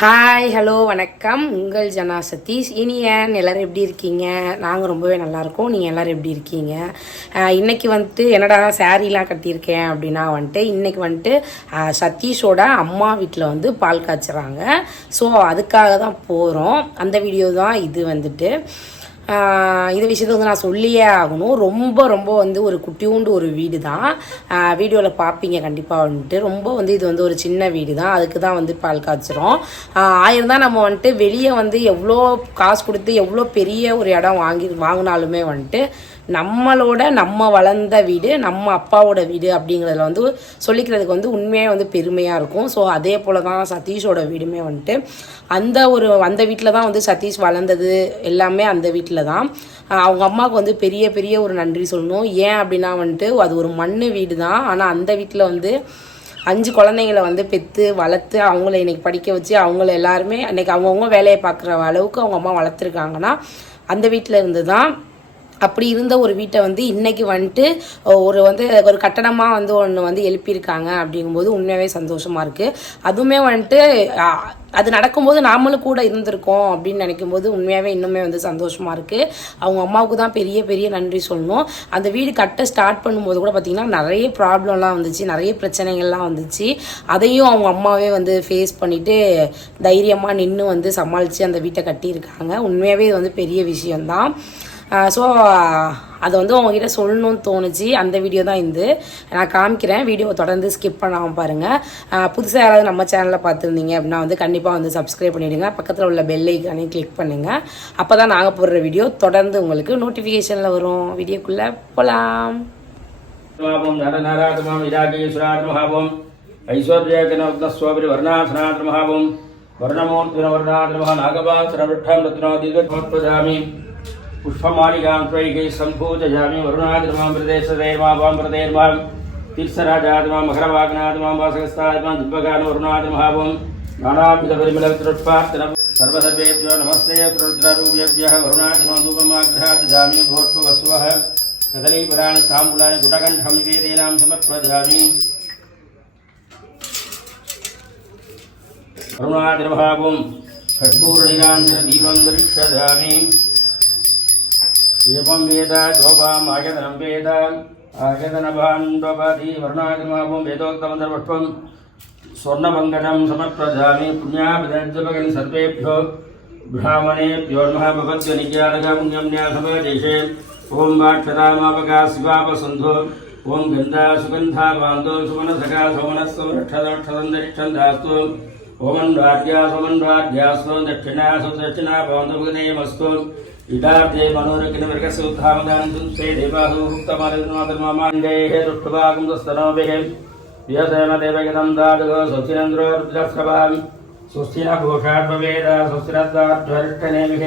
Hi hello வணக்கம், உங்கள் ஜனா சதீஷ். இனியன் எல்லோரும் எப்படி இருக்கீங்க? நாங்கள் ரொம்பவே நல்லாயிருக்கோம். நீங்கள் எல்லோரும் எப்படி இருக்கீங்க? இன்றைக்கி வந்துட்டு என்னடா சாரீலாம் கட்டியிருக்கேன் அப்படின்னா வந்துட்டு இன்றைக்கி வந்துட்டு சதீஷோட அம்மா வீட்டில் வந்து பால் காய்ச்சுறாங்க. ஸோ அதுக்காக தான் போகிறோம். அந்த வீடியோ தான் இது வந்துட்டு. இந்த விஷயத்தை வந்து நான் சொல்லியே ஆகணும். ரொம்ப ரொம்ப வந்து ஒரு குட்டியூண்டு ஒரு வீடு தான். வீடியோவில் பார்ப்பீங்க கண்டிப்பாக வந்துட்டு. ரொம்ப வந்து இது வந்து ஒரு சின்ன வீடு தான். அதுக்கு தான் வந்து பால் காய்ச்சிரும். ஆயிரம் தான் நம்ம வந்துட்டு வெளியே வந்து எவ்வளோ காசு கொடுத்து எவ்வளோ பெரிய ஒரு இடம் வாங்கினாலுமே வந்துட்டு நம்ம வளர்ந்த வீடு, நம்ம அப்பாவோட வீடு அப்படிங்கிறதுல வந்து சொல்லிக்கிறதுக்கு வந்து உண்மையாக வந்து பெருமையாக இருக்கும். ஸோ அதே போல் தான் சதீஷோட வீடுமே வந்துட்டு அந்த வீட்டில் தான் வந்து சதீஷ் வளர்ந்தது எல்லாமே அந்த வீட்டில் தான். அவங்க அம்மாவுக்கு வந்து பெரிய பெரிய ஒரு நன்றி சொல்லணும். ஏன் அப்படின்னா வந்துட்டு அது ஒரு மண் வீடு தான். ஆனால் அந்த வீட்டில் வந்து 5 குழந்தைங்களை வந்து பெற்று வளர்த்து அவங்கள இன்றைக்கி படிக்க வச்சு அவங்கள எல்லாருமே அன்றைக்கி அவங்கவுங்க வேலையை பார்க்குற அளவுக்கு அவங்க அம்மா வளர்த்துருக்காங்கன்னா அந்த வீட்டில் இருந்து தான். அப்படி இருந்த ஒரு வீட்டை வந்து இன்றைக்கி வந்துட்டு ஒரு கட்டடமாக வந்து ஒன்று வந்து எழுப்பியிருக்காங்க. அப்படிங்கும்போது உண்மையாகவே சந்தோஷமாக இருக்குது. அதுவுமே வந்துட்டு அது நடக்கும்போது நாமளும் கூட இருந்திருக்கோம் அப்படின்னு நினைக்கும்போது உண்மையாகவே இன்னுமே வந்து சந்தோஷமாக இருக்குது. அவங்க அம்மாவுக்கு தான் பெரிய பெரிய நன்றி சொல்லணும். அந்த வீடு கட்ட ஸ்டார்ட் பண்ணும்போது கூட பார்த்திங்கன்னா நிறைய ப்ராப்ளம்லாம் வந்துச்சு, நிறைய பிரச்சனைகள்லாம் வந்துச்சு. அதையும் அவங்க அம்மாவே வந்து ஃபேஸ் பண்ணிவிட்டு தைரியமாக நின்று வந்து சமாளித்து அந்த வீட்டை கட்டியிருக்காங்க. உண்மையாகவே இது வந்து பெரிய விஷயந்தான். ஸோ அதை வந்து உங்ககிட்ட சொல்லணும்னு தோணுச்சு. அந்த வீடியோ தான் இது. நான் காமிக்கிறேன். வீடியோவை தொடர்ந்து ஸ்கிப் பண்ணாமல் பாருங்கள். புதுசாக யாராவது நம்ம சேனலில் பார்த்துருந்தீங்க அப்படின்னா வந்து கண்டிப்பாக வந்து சப்ஸ்கிரைப் பண்ணிவிடுங்க. பக்கத்தில் உள்ள பெல் ஐக்கானையும் கிளிக் பண்ணுங்கள். அப்போ தான் நாங்கள் போடுற வீடியோ தொடர்ந்து உங்களுக்கு நோட்டிஃபிகேஷனில் வரும். வீடியோக்குள்ளே போகலாம். पुष्पमालिकां त्वयि सम्भूजयामि वरुणादिमां प्रदेशदेर्मां प्रदेर्मां तीर्थराजादिमां मकरवाग्नादिमां वासकस्तादिमां दिव्यगान वरुणादिमहावं नानाविधपरिमलत्रोत्पात्तनं सर्वसर्वेभ्यो नमस्ते रुद्ररूपेभ्यः वरुणादिमां धूपमाग्रहादजामि भोर्त्ववस्वः कदलीपराणि ताम्बूलानि गुटकण्ठं निवेदीनां समर्पयामि वरुणादिमहावं खड्गूर्णिराञ्जनदीपं दर्शयामि एवं वेद जोपाम आयतनं वेद आयतनभाण्डवति वर्णादिमावं वेदोक्तमन्तरपुष्पं स्वर्णमङ्गलं समर्पयामि पुण्याभिधञ्जपगन् सर्वेभ्यो ब्राह्मणेभ्यो नमः भगवद्गनिज्ञानपुण्यं न्यासमदेशे ॐ वाक्षतामापका शिवापसन्धो ॐ गन्धा सुगन्धावान्दो सुमनसखा सोमनस्सुरक्षदक्षदन्तरिक्षन्दास्तु ओमन्वाद्यासोमन्वाद्यास्तु दक्षिणासुदक्षिणाभवन्तमुगदेयमस्तु इदार्थे मनोरकिनवर्गस्योत्थामदानन्ते देवाहुक्तमालमामाण्डेः दुष्टभागं दुस्तनोभिः व्यसेन देवगतं दादुः स्वस्तिरन्द्रो रुद्रस्रवां स्वस्तिनः घोषाद्भवेद स्वस्तिरद्वाध्वरिष्ठनेमिः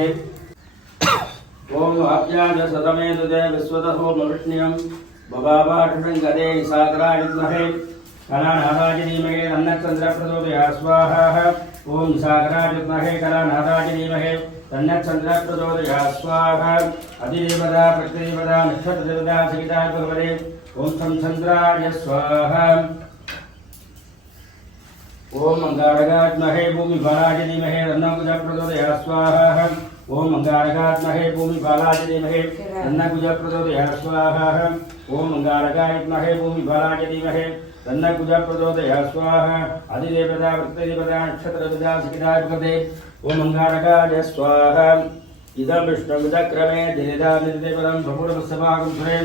ॐ आप्याज सतमेतुते विश्वतहो मविष्ण्यं बबाबाषुषङ्गदे सागरायुग्महे कलानादाजिनीमहे अन्नचन्द्रप्रचोदयात् स्वाहा ॐ सागरायुग्महे कलानादाजिनीमहे तन्नचन्द्रप्रचोदयात् स्वाहा अधिदेवता प्रकृतिदेवता नक्षत्रदेवता सहिता भगवते ॐ तं चन्द्राय स्वाहा ॐ अंगारकात्महे भूमिफलाय धीमहि तन्नकुजप्रचोदयात् स्वाहा ॐ अंगारकात्महे भूमिफलाय धीमहि तन्नकुजप्रचोदयात् स्वाहा ॐ अंगारकात्महे भूमिफलाय धीमहि तन्नकुजप्रचोदयात् स्वाहा अधिदेवता प्रकृतिदेवता नक्षत्रदेवता सहिता भगवते ओम अंगारकाय स्वाहा इदं विष्णुविदक्रमे दिनेदानिदेवनं प्रभुरवसभागं सुरे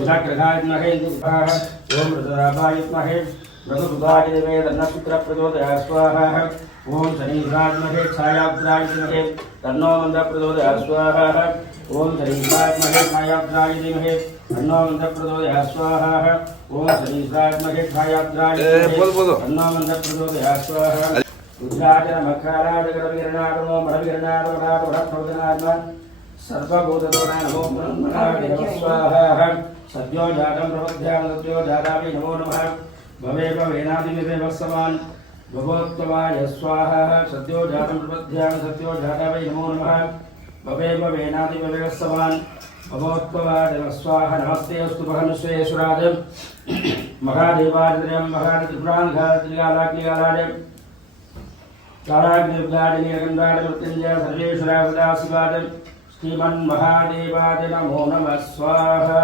विदक्रगायत्महे दुर्भाः ओम रुद्राभायत्महे मधुभागदेवे तन्नपुत्रप्रचोदयात् स्वाहा ओम शनिरात्महे छायाब्रायत्महे तन्नो मन्दप्रचोदयात् स्वाहा ओम शनिरात्महे छायाब्रायत्महे तन्नो मन्दप्रचोदयात् स्वाहा ओम शनिरात्महे छायाब्रायत्महे तन्नो मन्दप्रचोदयात् स्वाहा उद्राजन मखराजगरविरनादो मरविरनादो भरतोदनात्मा सर्वभूतदोना नमो ब्रह्मणाय स्वाहा सद्यो जातं प्रबध्यां सद्यो जातामि नमो नमः भवे भवेनादिविदेवस्सवान् भगवत्तमाय स्वाहा सद्यो जातं प्रबध्यां सद्यो जातामि नमो नमः भवे भवेनादिविदेवस्सवान् अवोत्पवादम स्वाहा नमस्ते अस्तु भगवन्श्वेश्वराय महादेवाय महादेवपुराणघात्रिगालाग्निगालाय कालाग्निगालाय नीलकण्ठाय मृत्युञ्जय सर्वेश्वराय सदाशिवाय श्रीमन्महादेवाय नमो नमः स्वाहा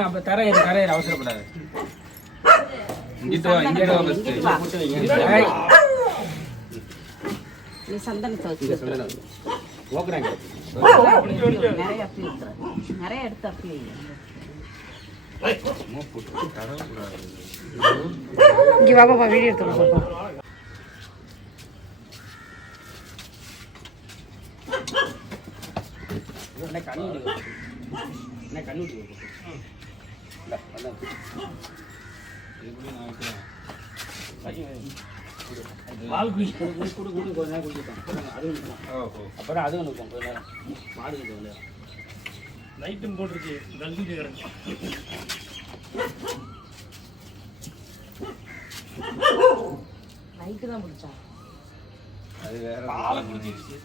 அப்ப தரையிற அவசரப்படாது சந்தனத்தை ஓக்குறாங்க நிறைய நிறைய எடுத்து அப்படியே இங்கே வாப்பா வீடியோ எடுத்துக்கோ அப்புறம் அது ஒன்று கொஞ்ச நேரம் மாடு லைட்டும் போட்டிருக்கு நல்கிட்டு கிடக்கு நைட்டு தான் பிடிச்சா அது வேற பாலை குடிச்சிருச்சு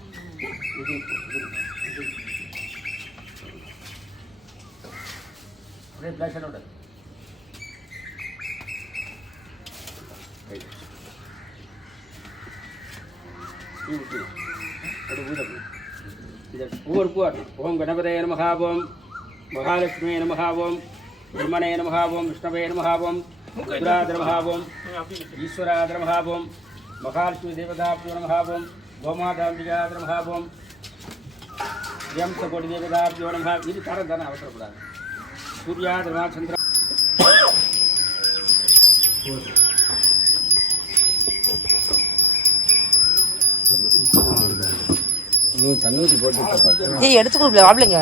அப்படியே பிளாக் ஷர்ட்டோட ஒவ்வொரு பூவாட்டும் ஓம் கணபதே நமகாவோம் மகாலட்சுமியே நமகாவோம் பிரம்மணே நமகாவோம் விஷ்ணவே நமகாவோம் ருத்ராத நமகாவோம் ஈஸ்வராத நமகாவோம் மகாலட்சுமி தேவதாபியோ நமகாவோம் கோமாதாம்பிகாத நமகாவோம் கோடி தேவதாபியோ நமகா இது தரம் தானே அவசரப்படாது சூர்யா திருமா சந்திர தண்ணூற்றி போட்டு ஏய் எடுத்து கொடுக்கல வாப்பிடுங்க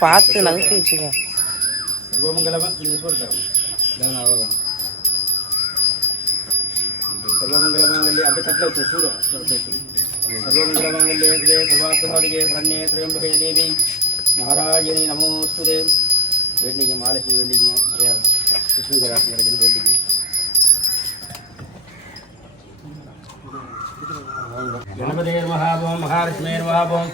பார்த்து நகர்த்தி வச்சுக்க சர்வமங்கலமா நீங்கள் சொல்லிட்டேன் அவ்வளோதான் सर्वमंगलमांगल्ये अब तक तो सूरो सर्वमंगलमांगल्ये श्री सर्वार्थसाधिके शरण्ये त्र्यंबके देवी महाराजने नमोस्तुते वेंडिंग महालक्ष्मी वेंडिंग अरे विष्णु कराती है वेंडिंग गणपते महाभोम महालक्ष्मी महाभोम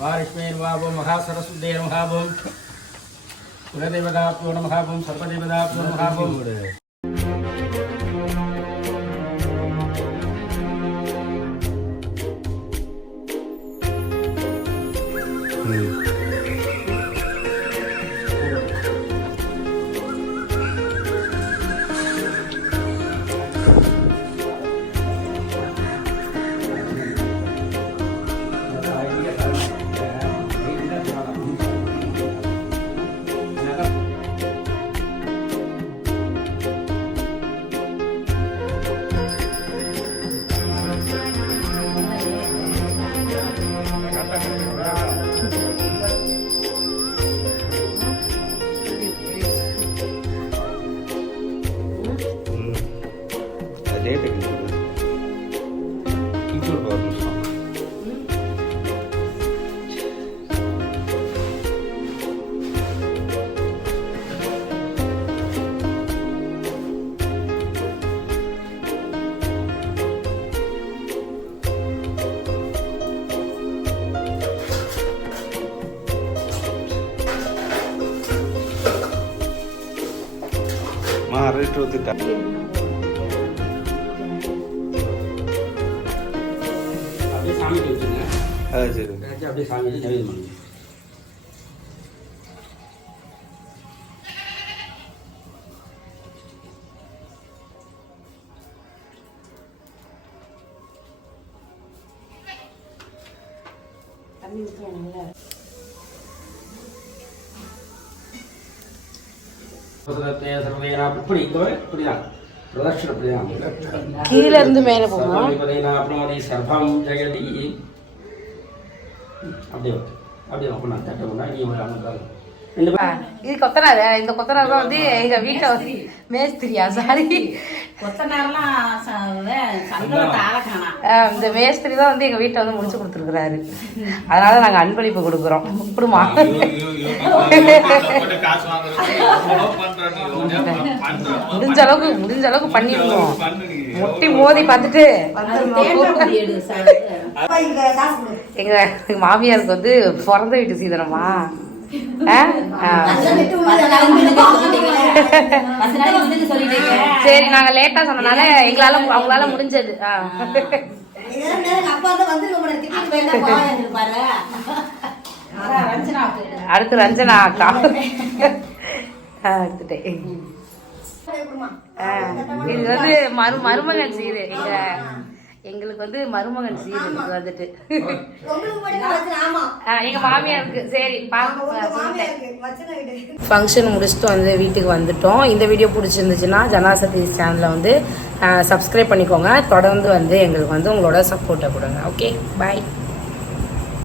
महालक्ष्मी महाभोम महासरस्वती महाभोम कुलदेवताभ्यो नमः महाभोम सर्वदेवताभ्यो नमः महाभोम महाराष्ट्र होते का அப்படியே சாமி வச்சுங்க சரி அப்படியே சாமி வச்சு நவீனம் பண்ணுங்க இப்படிதான் பிரதட்சணம் இப்படிதான் கீழே இருந்து மேலே போகும். அப்புறம் சர்வம் ஜெகதி அப்படியே அப்படியே நான் தட்டை கொண்டா நீ ஒரு அனுப்புறாங்க இது கொத்தனார். இந்த கொத்தனார் தான் வந்து எங்க வீட்டை வந்து மேஸ்திரியா சாரி கொத்தனாரெல்லாம் சந்தனத்தை ஆளக்கானா. இந்த மேஸ்திரி தான் வந்து எங்க வீட்டை வந்து முடிச்சு கொடுத்துருக்குறாரு. அதனால நாங்க அன்பளிப்பு கொடுக்குறோம். இப்படிமா முடிஞ்ச அளவுக்கு பண்ணிருக்கோம். முட்டி மோதி பார்த்துட்டு எங்க மாமியாருக்கு வந்து பிறந்த வீட்டு சீதனமா. சரி நாங்க லேட்டா சொன்னனால அவங்களால முடிஞ்சது. அடுத்து ரஞ்சனா அக்கா எடுத்துட்டேன். இது வந்து மருமகன் சீரு. எங்களுக்கு வந்து மருமகன் சீரு வந்துட்டு எங்க மாமியாருக்கு. சரி ஃபங்க்ஷன் முடிச்சுட்டு வந்து வீட்டுக்கு வந்துட்டோம். இந்த வீடியோ பிடிச்சிருந்துச்சுன்னா ஜனாசதீஸ் சேனலை வந்து சப்ஸ்கிரைப் பண்ணிக்கோங்க. தொடர்ந்து வந்து எங்களுக்கு வந்து உங்களோட சப்போர்ட்டை கொடுங்க. Okay bye.